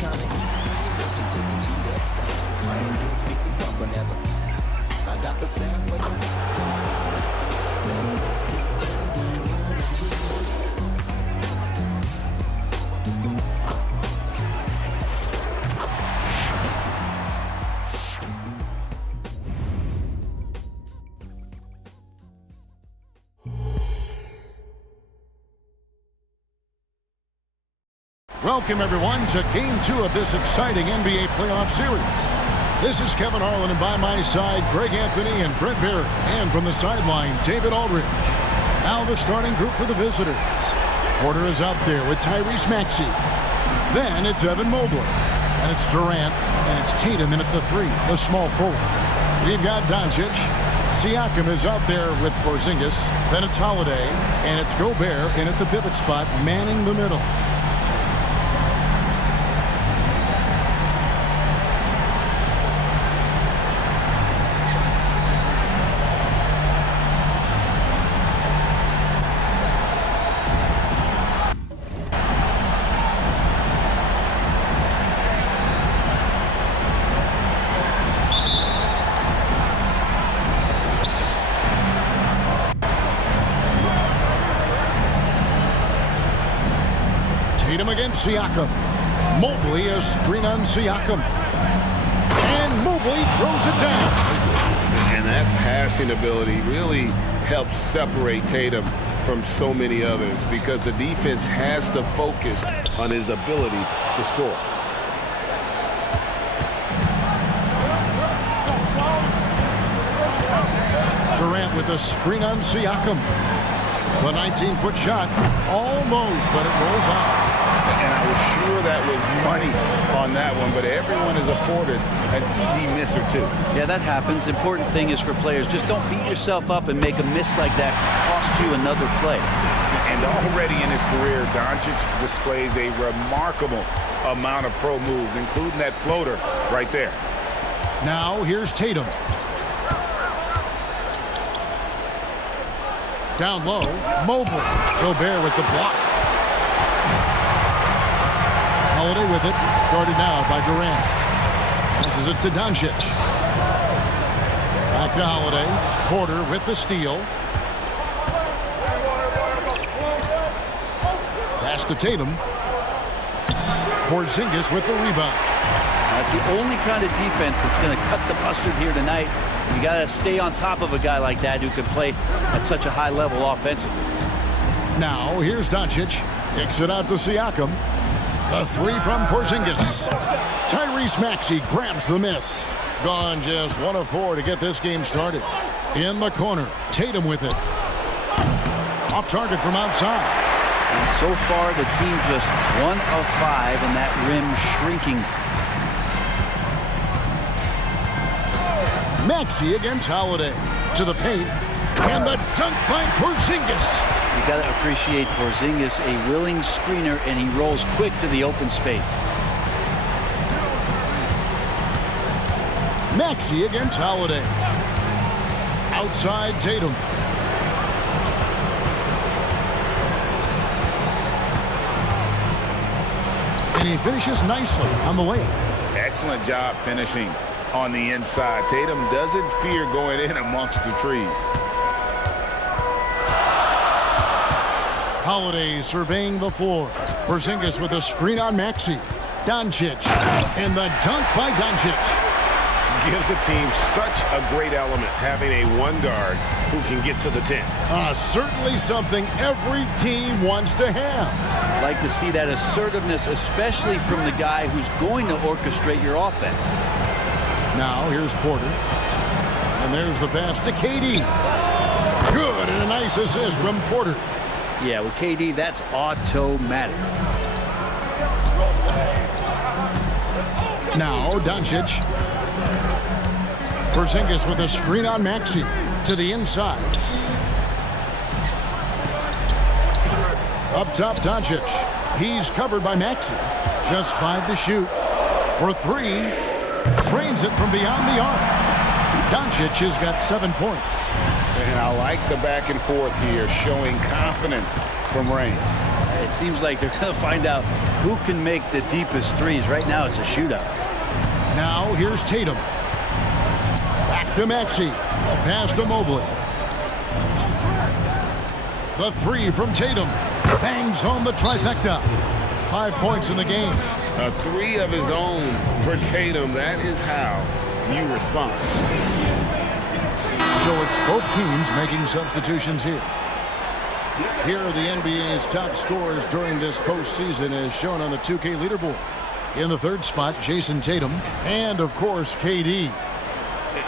kinda easy. Listen to the G'd up sound. Right here, speakers bumping as I got the sound for you. Welcome, everyone, to Game 2 of this exciting NBA playoff series. This is Kevin Harlan, and by my side, Greg Anthony and Brent Barrett. And from the sideline, David Aldridge. Now the starting group for the visitors. Porter is out there with Tyrese Maxey. Then it's Evan Mobley. And it's Durant. And it's Tatum in at the 3, the small forward. We've got Doncic. Siakam is out there with Porzingis. Then it's Holiday. And it's Gobert in at the pivot spot, manning the middle. Tatum against Siakam. Mobley, a screen on Siakam. And Mobley throws it down. And that passing ability really helps separate Tatum from so many others because the defense has to focus on his ability to score. Durant with a screen on Siakam. The 19-foot shot, almost, but it rolls out. And I was sure that was money on that one, but everyone is afforded an easy miss or two. Yeah, that happens. Important thing is for players, just don't beat yourself up and make a miss like that cost you another play. And already in his career, Doncic displays a remarkable amount of pro moves, including that floater right there. Now here's Tatum. Down low, Mobley. Gobert with the block. Holiday with it, guarded now by Durant. Passes it to Doncic. Back to Holiday. Porter with the steal. Pass to Tatum. Porzingis with the rebound. That's the only kind of defense that's going to cut the mustard here tonight. You got to stay on top of a guy like that who can play at such a high level offensively. Now here's Doncic. Kicks it out to Siakam. The 3 from Porzingis. Tyrese Maxey grabs the miss. Gone just 1 of 4 to get this game started. In the corner, Tatum with it. Off target from outside. And so far, the team just 1 of 5, and that rim shrinking. Maxey against Holiday. To the paint. And the dunk by Porzingis. You got to appreciate Porzingis, a willing screener, and he rolls quick to the open space. Maxey against Holiday. Outside Tatum. And he finishes nicely on the layup. Excellent job finishing on the inside. Tatum doesn't fear going in amongst the trees. Holiday surveying the floor. Porzingis with a screen on Maxey. Doncic. And the dunk by Doncic. Gives a team such a great element having a one guard who can get to the 10. Certainly something every team wants to have. I'd like to see that assertiveness, especially from the guy who's going to orchestrate your offense. Now here's Porter. And there's the pass to KD. Good, and a nice assist from Porter. Yeah, with KD, that's automatic. Now Doncic. Porzingis with a screen on Maxey to the inside. Up top, Doncic. He's covered by Maxey. Just 5 to shoot. For 3. Trains it from beyond the arc. Doncic has got 7 points. And I like the back and forth here, showing confidence from range. it seems like they're going to find out who can make the deepest threes. Right now, it's a shootout. Now, here's Tatum. Back to Maxey. Pass to Mobley. The three from Tatum. Bangs home the trifecta. 5 points in the game. A three of his own for Tatum. That is how you respond. So it's both teams making substitutions here. Here are the NBA's top scorers during this postseason as shown on the 2K leaderboard. In the third spot, Jason Tatum, and of course, KD.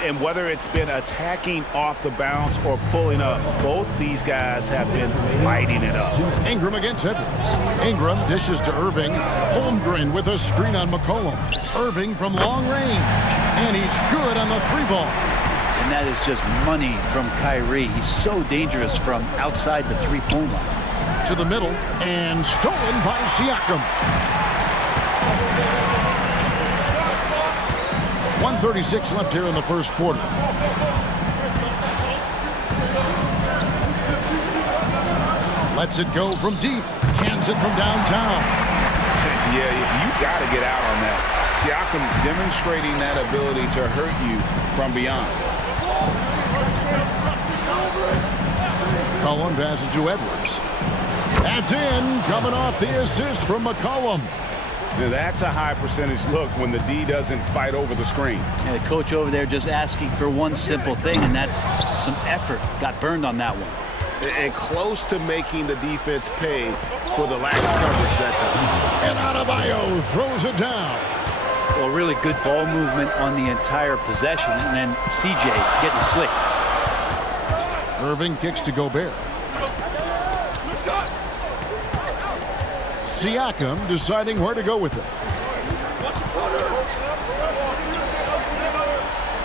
And whether it's been attacking off the bounce or pulling up, both these guys have been lighting it up. Ingram against Edwards. Ingram dishes to Irving. Holmgren with a screen on McCollum. Irving from long range. And he's good on the three ball. And that is just money from Kyrie. He's so dangerous from outside the three-point line. To the middle, and stolen by Siakam. 1:36 left here in the first quarter. Lets it go from deep. Cans it from downtown. Yeah, you got to get out on that. Siakam demonstrating that ability to hurt you from beyond. McCollum passes to Edwards. That's in, coming off the assist from McCollum. Now that's a high percentage look when the D doesn't fight over the screen. And the coach over there just asking for one simple thing, and that's some effort. Got burned on that one. And close to making the defense pay for the lax coverage that time. And Adebayo throws it down. Well, really good ball movement on the entire possession, and then CJ getting slick. Irving kicks to Gobert. Siakam deciding where to go with it.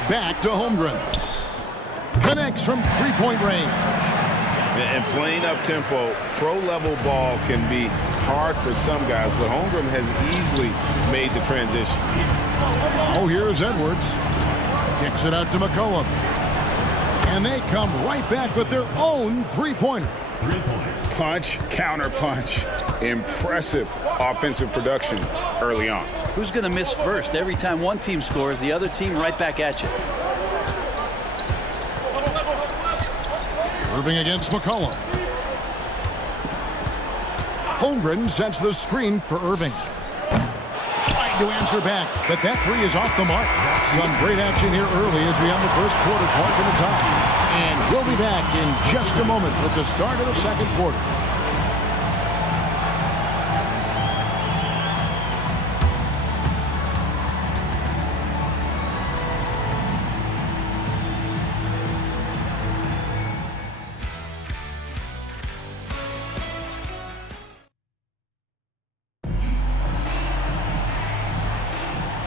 Back to Holmgren. Connects from three-point range. And playing up-tempo, pro-level ball can be hard for some guys, but Holmgren has easily made the transition. Oh, here's Edwards. Kicks it out to McCollum. And they come right back with their own three-pointer. 3 points. Punch, counter punch. Impressive offensive production early on. Who's going to miss first? Every time one team scores, the other team right back at you. Irving against McCollum. Holmgren sets the screen for Irving. Trying to answer back, but that three is off the mark. Some great action here early as we have the first quarter clock in the top. And we'll be back in just a moment with the start of the second quarter.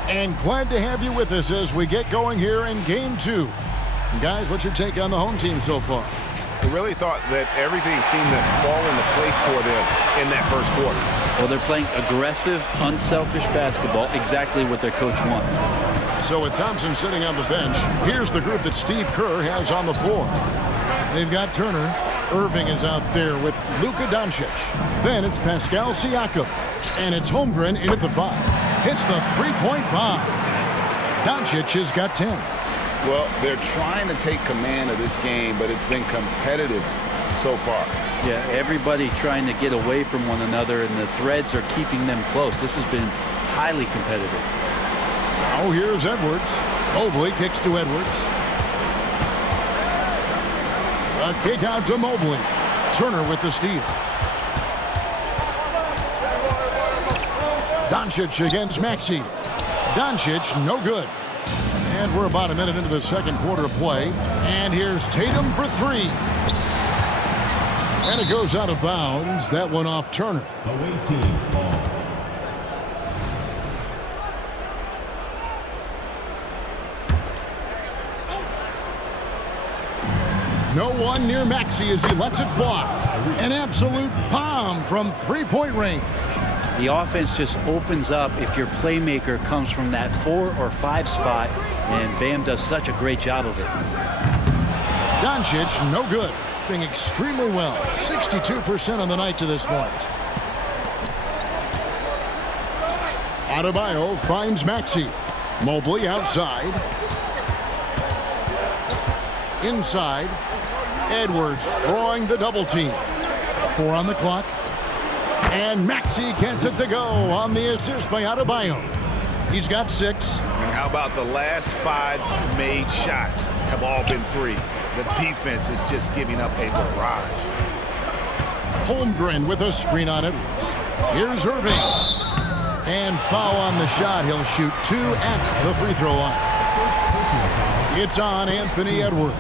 And glad to have you with us as we get going here in Game 2. Guys, what's your take on the home team so far? I really thought that everything seemed to fall into place for them in that first quarter. Well, they're playing aggressive, unselfish basketball, exactly what their coach wants. So with Thompson sitting on the bench, here's the group that Steve Kerr has on the floor. They've got Turner. Irving is out there with Luka Doncic. Then it's Pascal Siakam. And it's Holmgren in at the 5. Hits the three-point bomb. Doncic has got 10. Well, they're trying to take command of this game, but it's been competitive so far. Yeah, everybody trying to get away from one another, and the threads are keeping them close. This has been highly competitive. Oh, here's Edwards. Mobley kicks to Edwards. A kick out to Mobley. Turner with the steal. Doncic against Maxey. Doncic, no good. And we're about a minute into the second quarter of play. And here's Tatum for three. And it goes out of bounds. That one off Turner. Away team's ball. No one near Maxey as he lets it fly. An absolute bomb from three-point range. The offense just opens up if your playmaker comes from that 4 or 5 spot, and Bam does such a great job of it. Doncic, no good. Doing extremely well. 62% on the night to this point. Adebayo finds Maxey. Mobley outside. Inside. Edwards drawing the double team. 4 on the clock. And Maxey gets it to go on the assist by Adebayo. He's got 6. And how about the last 5 made shots have all been threes? The defense is just giving up a barrage. Holmgren with a screen on Edwards. Here's Irving. And foul on the shot. He'll shoot 2 at the free throw line. It's on Anthony Edwards.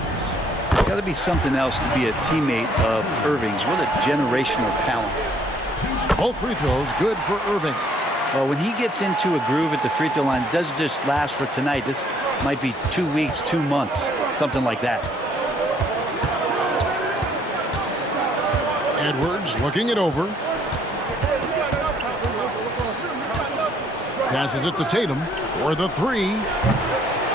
It's got to be something else to be a teammate of Irving's. What a generational talent. Both free throws good for Irving. Well, when he gets into a groove at the free throw line, it doesn't just last for tonight. This might be 2 weeks, 2 months, something like that. Edwards looking it over. Passes it to Tatum for the 3.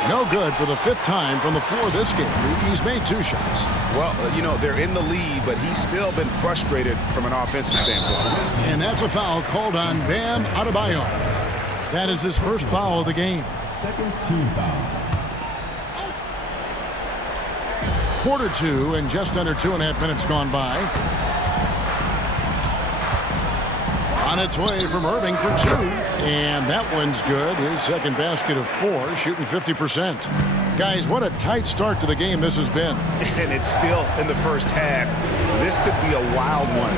No good for the 5th time from the floor this game. He's made 2 shots. Well, you know, they're in the lead, but he's still been frustrated from an offensive standpoint. And that's a foul called on Bam Adebayo. That is his first foul of the game. Second team foul. Quarter 2 and just under 2.5 minutes gone by. On its way from Irving for 2. And that one's good. His second basket of 4, shooting 50%. Guys, what a tight start to the game this has been. And it's still in the first half. This could be a wild one.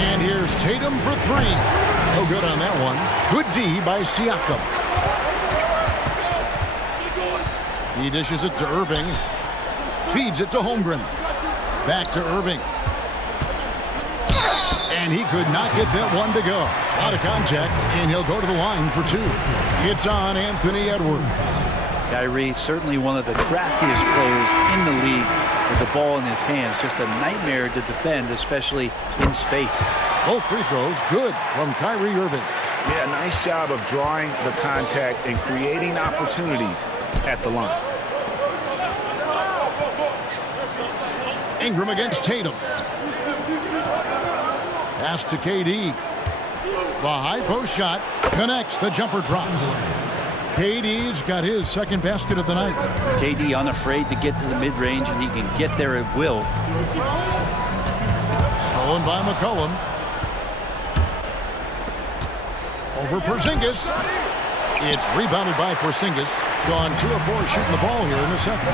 And here's Tatum for 3. No good on that one. Good D by Siakam. He dishes it to Irving. Feeds it to Holmgren. Back to Irving. And he could not get that one to go. Out of contact, and he'll go to the line for 2. It's on Anthony Edwards. Kyrie, certainly one of the craftiest players in the league with the ball in his hands. Just a nightmare to defend, especially in space. Both free throws good from Kyrie Irving. Yeah, nice job of drawing the contact and creating opportunities at the line. Ingram against Tatum. Pass to KD. The high post shot connects. The jumper drops. KD's got his second basket of the night. KD unafraid to get to the mid-range, and he can get there at will. Stolen by McCollum. Over Porzingis. It's rebounded by Porzingis. Gone 2 of 4 shooting the ball here in the second.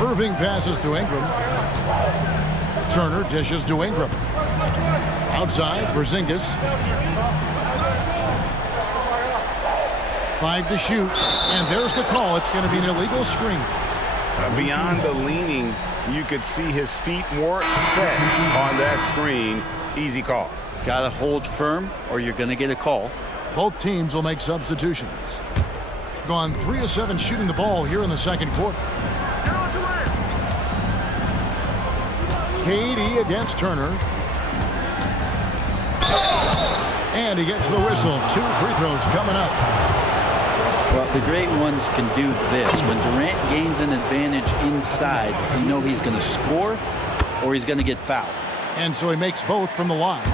Irving passes to Ingram. Turner dishes to Ingram. Outside, Porzingis. 5 to shoot. And there's the call. It's going to be an illegal screen. Beyond the leaning, you could see his feet more set on that screen. Easy call. Got to hold firm or you're going to get a call. Both teams will make substitutions. Gone 3 of 7 shooting the ball here in the second quarter. KD against Turner. And he gets the whistle. 2 free throws coming up. Well, the great ones can do this. When Durant gains an advantage inside, you know he's going to score or he's going to get fouled. And so he makes both from the line.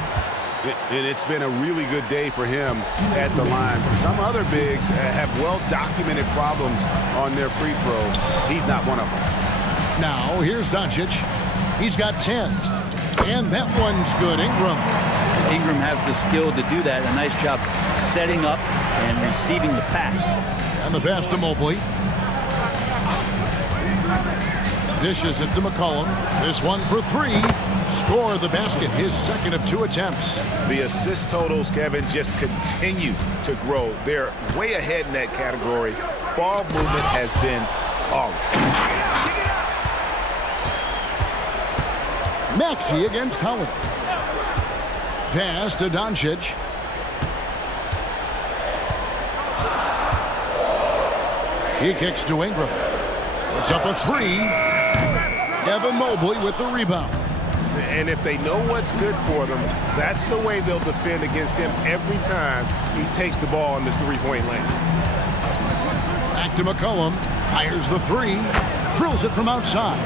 It's been a really good day for him at the line. Some other bigs have well-documented problems on their free throws. He's not one of them. Now, here's Doncic. He's got 10. And that one's good. Ingram. Ingram has the skill to do that. A nice job setting up and receiving the pass. And the pass to Mobley. Dishes it to McCollum. This one for 3. Score the basket. His second of 2 attempts. The assist totals, Kevin, just continue to grow. They're way ahead in that category. Ball movement has been flawless. Maxey against Holiday. Pass to Doncic. He kicks to Ingram. It's up a 3. Evan Mobley with the rebound. And if they know what's good for them, that's the way they'll defend against him every time he takes the ball in the three-point lane. Back to McCollum. Fires the 3. Drills it from outside.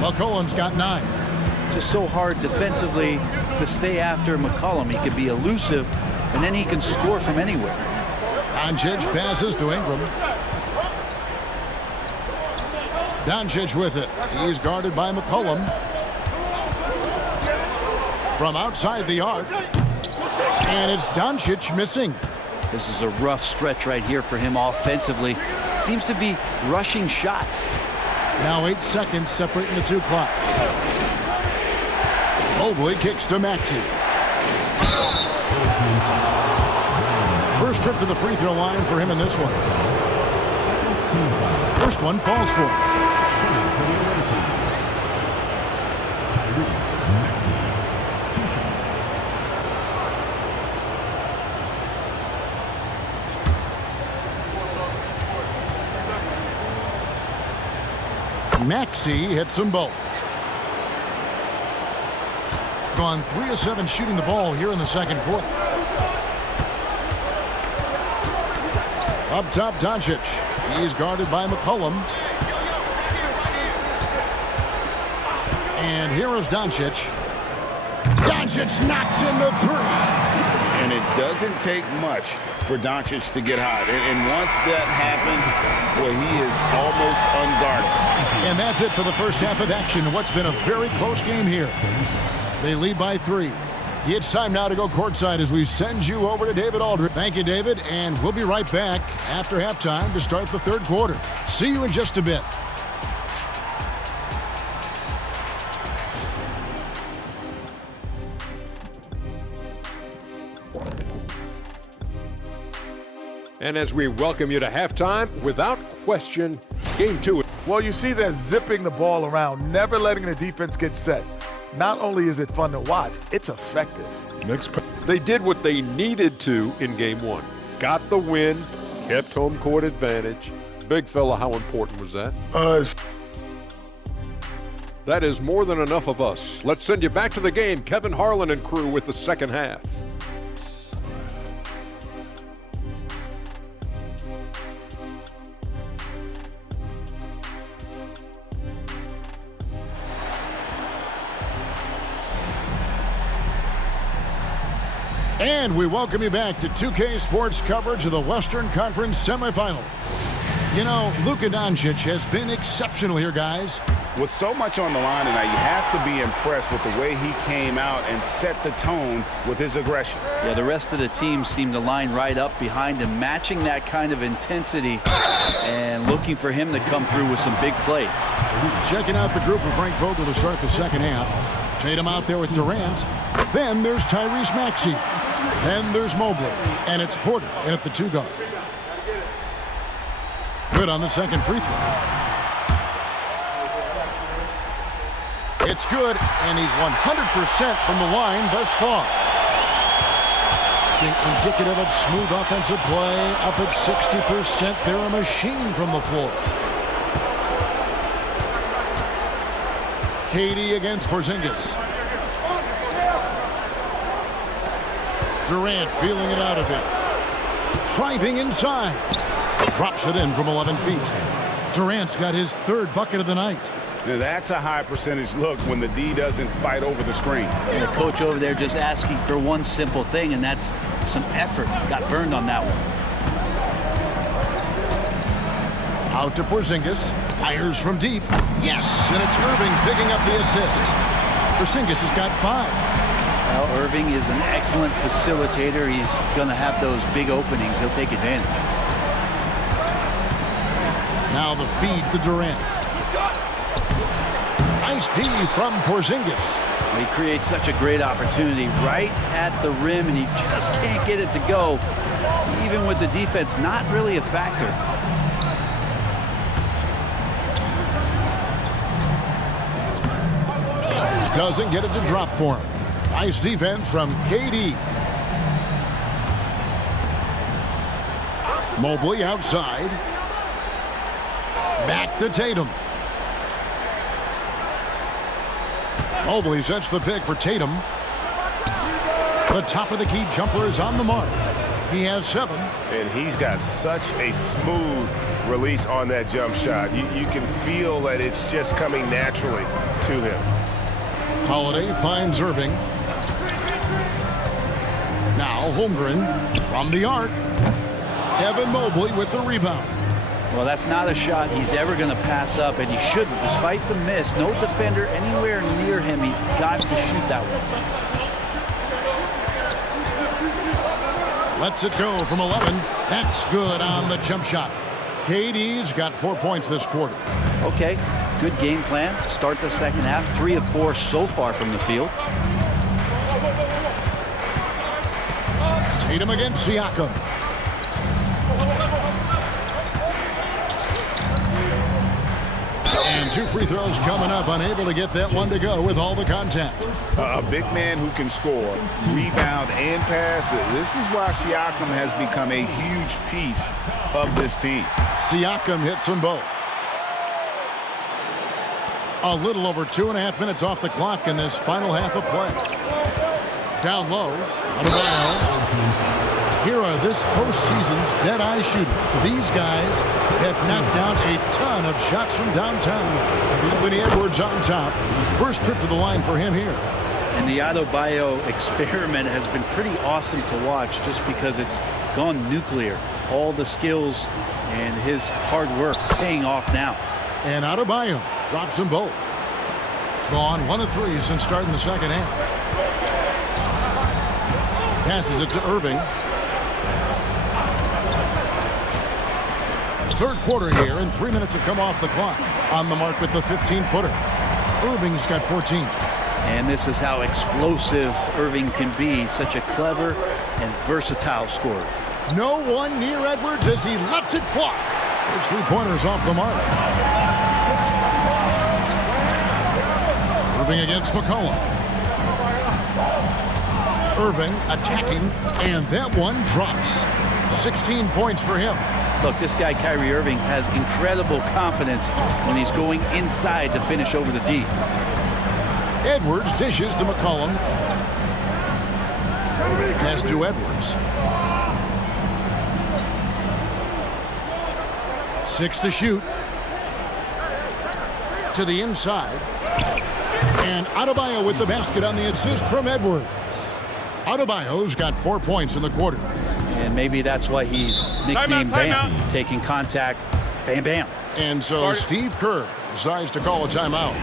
McCollum's got 9. just so hard defensively to stay after McCollum. He can be elusive, and then he can score from anywhere. Doncic passes to Ingram. Doncic with it. He's guarded by McCollum. From outside the arc. And it's Doncic missing. This is a rough stretch right here for him offensively. Seems to be rushing shots. Now 8 seconds separating the two clocks. Mobley kicks to Maxey. First trip to the free throw line for him in this one. First one falls for him. Maxey hits them both. Gone 3 of 7 shooting the ball here in the second quarter. Up top, Doncic. He's guarded by McCollum. And here is Doncic. Doncic knocks in the 3. And it doesn't take much for Doncic to get hot. And once that happens, well, he is almost unguarded. And that's it for the first half of action. What's been a very close game here. They lead by 3. It's time now to go courtside as we send you over to David Aldridge. Thank you, David, and we'll be right back after halftime to start the third quarter. See you in just a bit. And as we welcome you to halftime, without question, game 2. Well, you see they're zipping the ball around, never letting the defense get set. Not only is it fun to watch, it's effective. They did what they needed to in game 1. Got the win, kept home court advantage. Big fella, how important was that? That is more than enough of us. Let's send you back to the game. Kevin Harlan and crew with the second half. And we welcome you back to 2K Sports coverage of the Western Conference semifinals. You know, Luka Doncic has been exceptional here, guys. With so much on the line tonight, you have to be impressed with the way he came out and set the tone with his aggression. Yeah, the rest of the team seemed to line right up behind him, matching that kind of intensity and looking for him to come through with some big plays. Checking out the group of Frank Vogel to start the second half. Tatum out there with Durant. Then there's Tyrese Maxey. Then there's Mobley. And it's Porter in at the 2 guard. Good on the second free throw. It's good, and he's 100% from the line thus far. Indicative of smooth offensive play. Up at 60%. They're a machine from the floor. KD against Porzingis. Durant feeling it out a bit. Driving inside. Drops it in from 11 feet. Durant's got his 3rd bucket of the night. Now that's a high percentage look when the D doesn't fight over the screen. And the coach over there just asking for one simple thing, and that's some effort. Got burned on that one. Out to Porzingis. Fires from deep. Yes, and it's Irving picking up the assist. Porzingis has got 5. Well, Irving is an excellent facilitator. He's going to have those big openings. He'll take advantage. Now the feed to Durant. Nice D from Porzingis. He creates such a great opportunity right at the rim, and he just can't get it to go. Even with the defense, not really a factor. Doesn't get it to drop for him. Nice defense from KD. Mobley outside. Back to Tatum. Mobley sets the pick for Tatum. The top of the key jumper is on the mark. He has 7. And he's got such a smooth release on that jump shot. You can feel that it's just coming naturally to him. Holiday finds Irving. Now Holmgren from the arc. Evan Mobley with the rebound. Well, that's not a shot he's ever going to pass up, and he shouldn't. Despite the miss, no defender anywhere near him. He's got to shoot that one. Lets it go from 11. That's good on the jump shot. KD's got 4 points this quarter. Okay, good game plan. Start the second half. 3 of 4 so far from the field. Tatum against Siakam. And 2 free throws coming up. Unable to get that one to go with all the contact. A big man who can score, rebound, and pass. This is why Siakam has become a huge piece of this team. Siakam hits them both. A little over 2.5 minutes off the clock in this final half of play. Down low. Adebayo. Here are this postseason's dead-eye shooters. These guys have knocked down a ton of shots from downtown. Anthony Edwards on top. First trip to the line for him here. And the Adebayo experiment has been pretty awesome to watch just because it's gone nuclear. All the skills and his hard work paying off now. And Adebayo drops them both. Gone 1 of 3 since starting the second half. Passes it to Irving. Third quarter here, and 3 minutes have come off the clock. On the mark with the 15-footer. Irving's got 14. And this is how explosive Irving can be. Such a clever and versatile scorer. No one near Edwards as he lets it fly. His 3-pointers off the mark. Irving against McCollum. Irving attacking, and that one drops. 16 points for him. Look, this guy, Kyrie Irving, has incredible confidence when he's going inside to finish over the D. Edwards dishes to McCollum. Pass to Edwards. 6 to shoot. To the inside. And Adebayo with the basket on the assist from Edwards. Adebayo's got 4 points in the quarter. And maybe that's why he's nicknamed Bam, taking contact, bam, bam. And so Steve Kerr decides to call a timeout.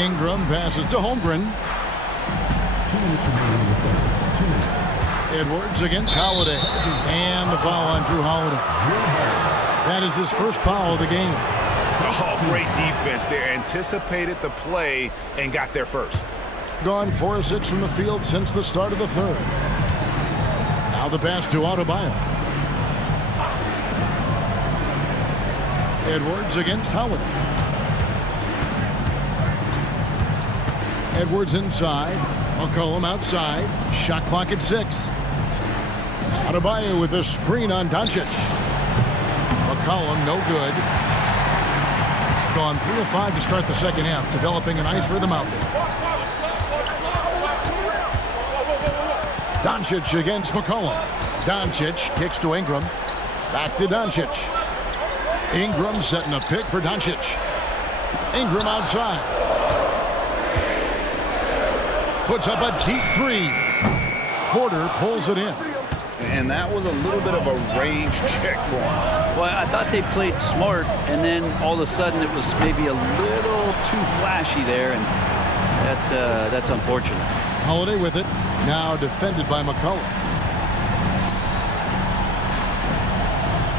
Ingram passes to Holmgren. Edwards against Holiday. And the foul on Drew Holiday. That is his first foul of the game. Oh, great defense there. Anticipated the play and got there first. Gone 4 of 6 from the field since the start of the third. Now the pass to Adebayo. Edwards against Holiday. Edwards inside. McCollum outside. Shot clock at 6. Adebayo with a screen on Doncic. McCollum no good. Gone 3 of 5 to start the second half, developing a nice rhythm out there. Doncic against McCollum. Doncic kicks to Ingram. Back to Doncic. Ingram setting a pick for Doncic. Ingram outside. Puts up a deep 3. Porter pulls it in. And that was a little bit of a range check for him. Well, I thought they played smart, and then all of a sudden it was maybe a little too flashy there, and that's unfortunate. Holiday with it. Now defended by McCollum.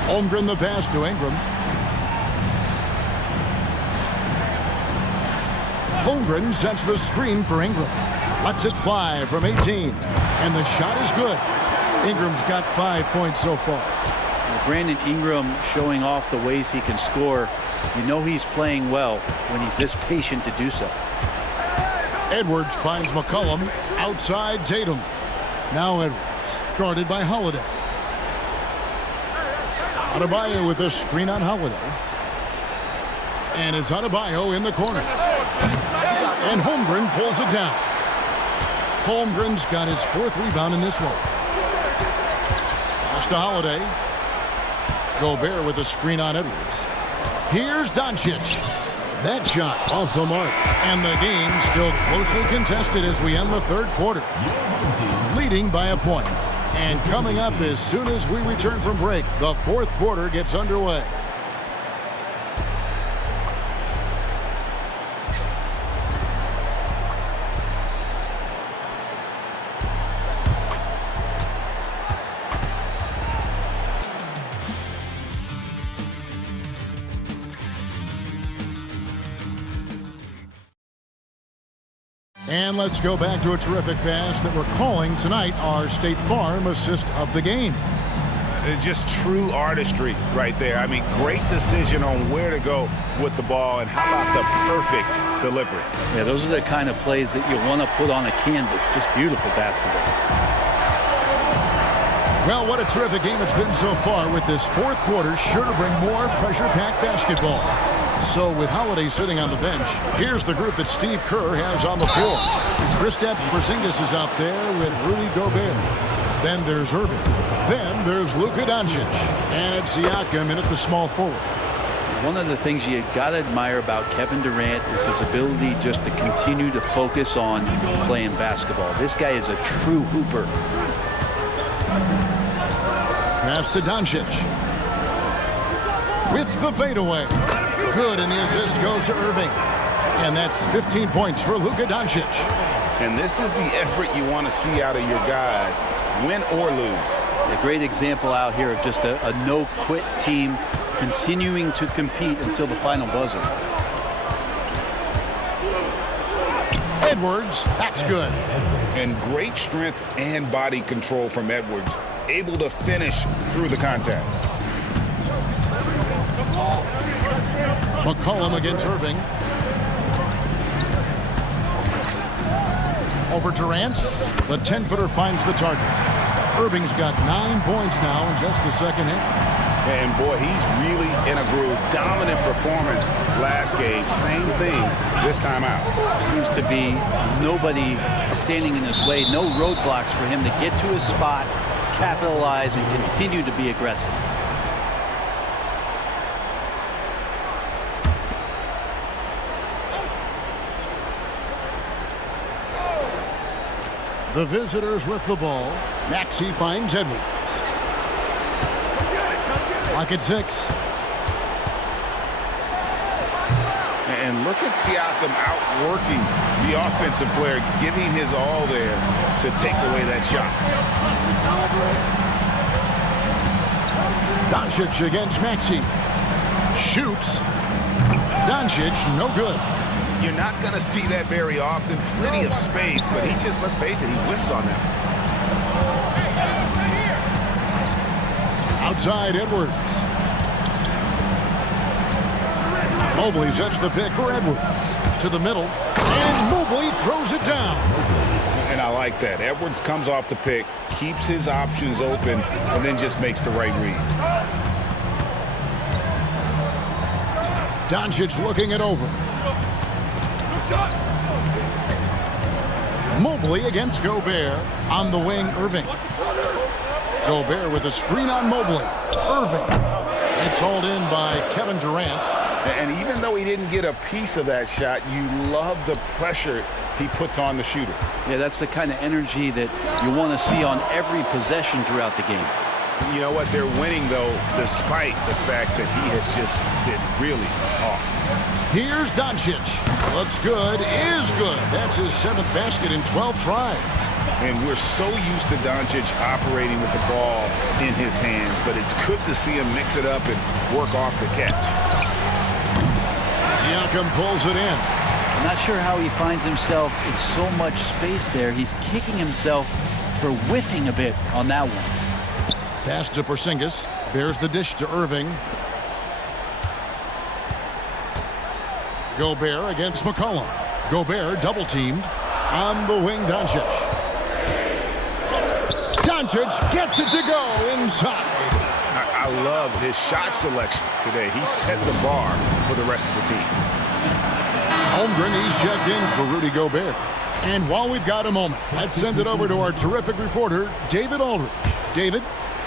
Holmgren the pass to Ingram. Holmgren sets the screen for Ingram. Lets it fly from 18. And the shot is good. Ingram's got 5 points so far. Brandon Ingram showing off the ways he can score. You know he's playing well when he's this patient to do so. Edwards finds McCollum outside Tatum. Now Edwards guarded by Holiday. Adebayo with a screen on Holiday. And it's Adebayo in the corner. And Holmgren pulls it down. Holmgren's got his 4th rebound in this one. Pass to Holiday. Gobert with a screen on Edwards. Here's Doncic. That shot off the mark. And the game still closely contested as we end the 3rd quarter. Leading by a point. And coming up as soon as we return from break, the 4th quarter gets underway. And let's go back to a terrific pass that we're calling tonight our State Farm assist of the game. Just true artistry right there. I mean, great decision on where to go with the ball, and how about the perfect delivery? Yeah, those are the kind of plays that you want to put on a canvas. Just beautiful basketball. Well, what a terrific game it's been so far, with this 4th quarter sure to bring more pressure-packed basketball. So with Holiday sitting on the bench, here's the group that Steve Kerr has on the floor. Kristaps Porzingis is out there with Rudy Gobert. Then there's Irving. Then there's Luka Doncic. And it's Siakam in at the small forward. One of the things you got to admire about Kevin Durant is his ability just to continue to focus on playing basketball. This guy is a true hooper. Pass to Doncic. With the fadeaway. Good, and the assist goes to Irving. And that's 15 points for Luka Doncic. And this is the effort you want to see out of your guys, win or lose. A great example out here of just a no-quit team continuing to compete until the final buzzer. Edwards, that's good. And great strength and body control from Edwards, able to finish through the contact. McCollum against Irving. Over Durant. The 10-footer finds the target. Irving's got 9 points now in just the second half. And boy, he's really in a groove. Dominant performance last game. Same thing this time out. Seems to be nobody standing in his way. No roadblocks for him to get to his spot, capitalize, and continue to be aggressive. The visitors with the ball. Maxey finds Edwards. Lock at 6. And look at Siakam outworking the offensive player, giving his all there to take away that shot. Doncic against Maxey. Shoots. Doncic, no good. You're not going to see that very often. Plenty of space, but he just, let's face it, he whiffs on them. Outside Edwards. Mobley sets the pick for Edwards. To the middle. And Mobley throws it down. And I like that. Edwards comes off the pick, keeps his options open, and then just makes the right read. Doncic looking it over. Mobley against Gobert. On the wing, Irving. Gobert with a screen on Mobley. Irving. It's hauled in by Kevin Durant. And even though he didn't get a piece of that shot, you love the pressure he puts on the shooter. Yeah, that's the kind of energy that you want to see on every possession throughout the game. You know what? They're winning, though, despite the fact that he has just been really off. Here's Doncic. Looks good, is good. That's his 7th basket in 12 tries. And we're so used to Doncic operating with the ball in his hands, but it's good to see him mix it up and work off the catch. Siakam pulls it in. I'm not sure how he finds himself in so much space there. He's kicking himself for whiffing a bit on that one. Pass to Porzingis. There's the dish to Irving. Gobert against McCollum. Gobert double teamed. On the wing, Doncic. Doncic gets it to go inside. I love his shot selection today. He set the bar for the rest of the team. Holmgren, he's checked in for Rudy Gobert. And while we've got a moment, let's send it over to our terrific reporter, David Aldridge. David?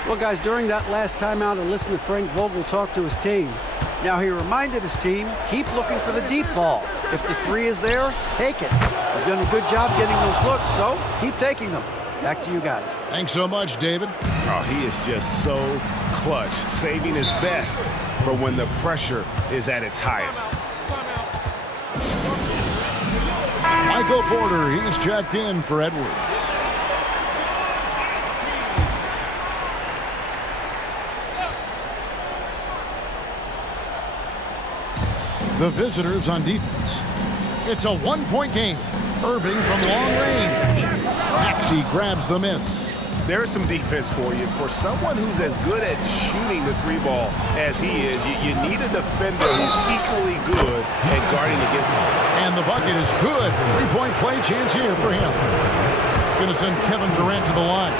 Well, guys, during that last timeout, I listened to Frank Vogel talk to his team. Now, he reminded his team, keep looking for the deep ball. If the three is there, take it. You've done a good job getting those looks, so keep taking them. Back to you guys. Thanks so much, David. Oh, he is just so clutch, saving his best for when the pressure is at its highest. Michael Porter, he's checked in for Edwards. The visitors on defense. It's a one-point game. Irving from long range. Maxey grabs the miss. There's some defense for you. For someone who's as good at shooting the three ball as he is, you need a defender who's equally good at guarding against him. And the bucket is good. Three-point play chance here for him. It's going to send Kevin Durant to the line.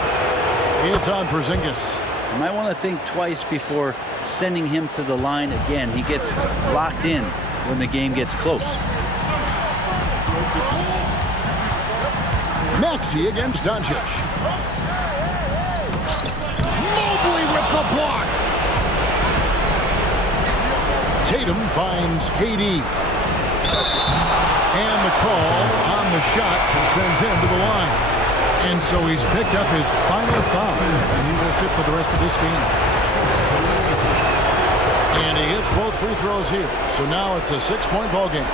It's on Porzingis. You might want to think twice before sending him to the line again. He gets locked in when the game gets close. Maxey against Doncic. Mobley with the block. Tatum finds KD. And the call on the shot sends him to the line. And so he's picked up his final foul. And he will sit for the rest of this game. And he hits both free throws here. So now it's a 6-point ball game.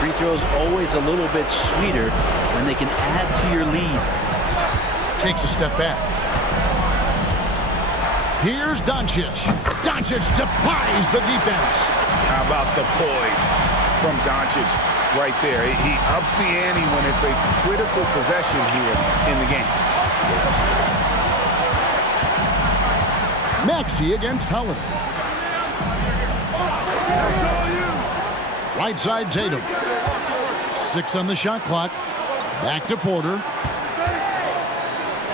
Free throws always a little bit sweeter when they can add to your lead. Takes a step back. Here's Doncic. Doncic defies the defense. How about the poise from Doncic right there? He ups the ante when it's a critical possession here in the game. Maxey against Holiday. Right side Tatum. 6 on the shot clock. Back to Porter.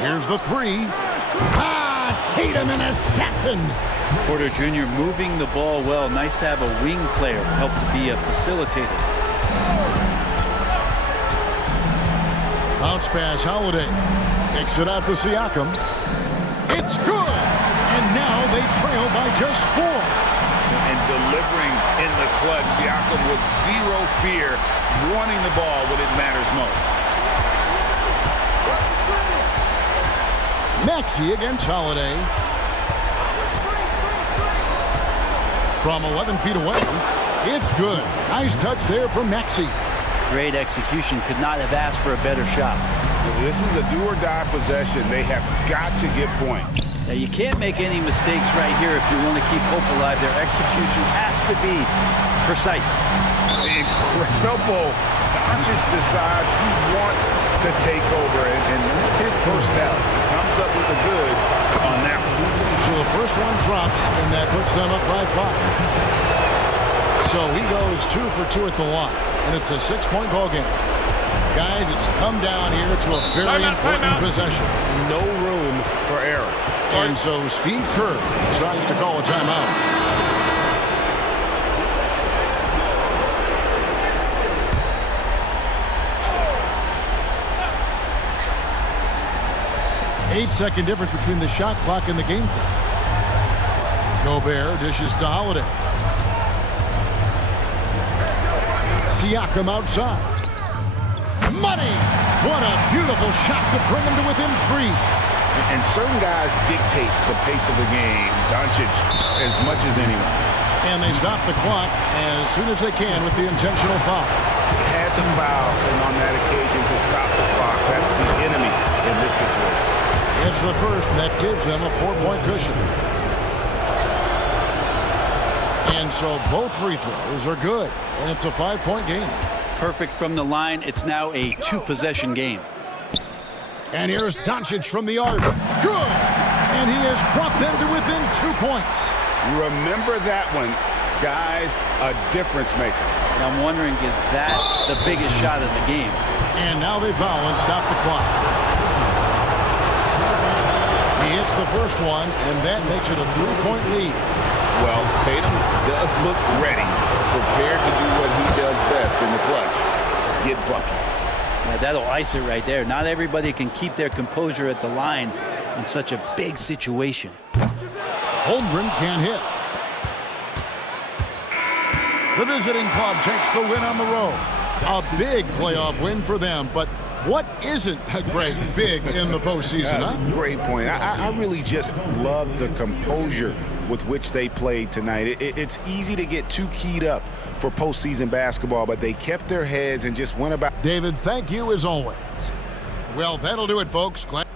Here's the three. Tatum, an assassin. Porter Jr. moving the ball well. Nice to have a wing player help to be a facilitator. Bounce pass, Holiday. Kicks it out to Siakam. It's good. And now they trail by just 4. And delivering in the clutch, Siakam with zero fear, wanting the ball when it matters most. Maxey against Holiday. From 11 feet away, it's good. Nice touch there from Maxey. Great execution. Could not have asked for a better shot. This is a do-or-die possession. They have got to get points. Now, you can't make any mistakes right here if you want to keep hope alive. Their execution has to be precise. Incredible. Doncic decides he wants to take over, and that's his personnel. He comes up with the goods on that one. So the first one drops, and that puts them up by 5. So he goes 2 for 2 at the line, and it's a 6-point ball game. Guys, it's come down here to a very important possession. No room for error. And so Steve Kerr decides to call a timeout. 8-second difference between the shot clock and the game clock. Gobert dishes to Holiday. Siakam outside. Money! What a beautiful shot to bring him to within 3. And certain guys dictate the pace of the game. Doncic as much as anyone. And they stop the clock as soon as they can with the intentional foul. Had to foul, and on that occasion to stop the clock. That's the enemy in this situation. It's the first, and that gives them a 4-point cushion. And so both free throws are good, and it's a 5-point game. Perfect from the line. It's now a 2-possession game. And here's Doncic from the arc. Good! And he has brought them to within 2 points. Remember that one, guys, a difference maker. And I'm wondering, is that the biggest shot of the game? And now they foul and stop the clock. He hits the first one, and that makes it a 3-point lead. Well, Tatum does look ready, prepared to do what he does best in the clutch. get buckets. Yeah, that'll ice it right there. Not everybody can keep their composure at the line in such a big situation. Holmgren can't hit. The visiting club takes the win on the road. A big playoff win for them, but what isn't a great big in the postseason, huh? Great point. I really just love the composure with which they played tonight. It's easy to get too keyed up for postseason basketball, but they kept their heads and just went about. David, thank you as always. Well, that'll do it, folks. Glad